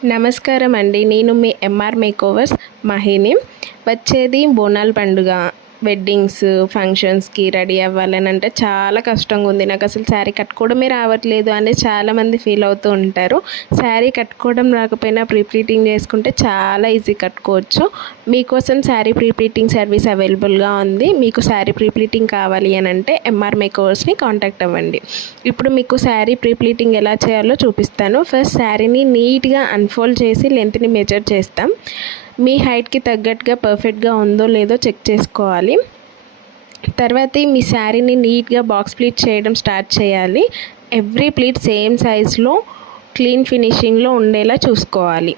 నమస్కారం అండి. నేను మీ ఎంఆర్ మేకోవర్స్ మహిని. వచ్చేది బోనాల పండుగ. వెడ్డింగ్స్, ఫంక్షన్స్‌కి రెడీ అవ్వాలని అంటే చాలా కష్టంగా ఉంది. నాకు అసలు శారీ కట్టుకోవడమే రావట్లేదు అని చాలామంది ఫీల్ అవుతూ ఉంటారు. శారీ కట్టుకోవడం రాకపోయినా ప్రీ ప్లీటింగ్ చేసుకుంటే చాలా ఈజీ కట్టుకోవచ్చు. మీకోసం శారీ ప్రీ ప్లీటింగ్ సర్వీస్ అవైలబుల్గా ఉంది. మీకు శారీ ప్రీ ప్లీటింగ్ కావాలి అని అంటే ఎంఆర్ మేకోవర్స్ని కాంటాక్ట్ అవ్వండి. ఇప్పుడు మీకు శారీ ప్రీ ప్లీటింగ్ ఎలా చేయాలో చూపిస్తాను. ఫస్ట్ శారీని నీట్గా అన్ఫోల్డ్ చేసి లెంత్ని మెజర్ చేస్తాం. మీ హైట్కి తగ్గట్టుగా పర్ఫెక్ట్గా ఉందో లేదో చెక్ చేసుకోవాలి. తర్వాత మీ శారీని నీట్గా బాక్స్ ప్లీట్ చేయడం స్టార్ట్ చేయాలి. ఎవ్రీ ప్లీట్ సేమ్ సైజ్లో క్లీన్ ఫినిషింగ్లో ఉండేలా చూసుకోవాలి.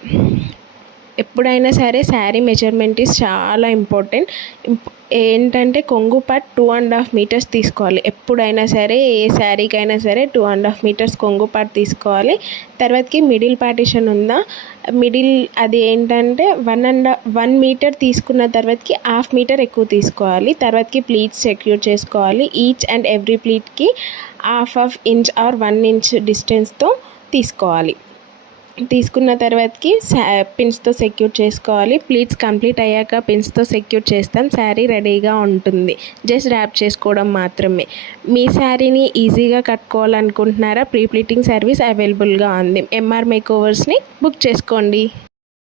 ఎప్పుడైనా సరే శారీ మెజర్మెంట్ ఈజ్ చాలా ఇంపార్టెంట్. ఏంటంటే కొంగు పార్ట్ 2.5 మీటర్స్ తీసుకోవాలి. ఎప్పుడైనా సరే ఏ శారీకైనా సరే 2.5 మీటర్స్ కొంగు పార్ట్ తీసుకోవాలి. తర్వాతకి మిడిల్ పార్టిషన్ ఉందా, మిడిల్ అది ఏంటంటే 1 మీటర్ తీసుకున్న తర్వాతకి 1/2 మీటర్ ఎక్కువ తీసుకోవాలి. తర్వాతకి ప్లీట్స్ సెక్యూర్ చేసుకోవాలి. ఈచ్ అండ్ ఎవ్రీ ప్లీట్కి 1/2 ఇంచ్ ఆర్ 1 ఇంచ్ డిస్టెన్స్తో తీసుకోవాలి. తీసుకున్న తర్వాతకి పిన్స్తో సెక్యూర్ చేసుకోవాలి. ప్లీట్స్ కంప్లీట్ అయ్యాక పిన్స్తో సెక్యూర్ చేస్తాం. శారీ రెడీగా ఉంటుంది. జస్ట్ ర్యాప్ చేసుకోవడం మాత్రమే. మీ శారీని ఈజీగా కట్టుకోవాలనుకుంటున్నారా? ప్రీ ప్లీటింగ్ సర్వీస్ అవైలబుల్గా ఉంది. ఎంఆర్ మేకోవర్స్ని బుక్ చేసుకోండి.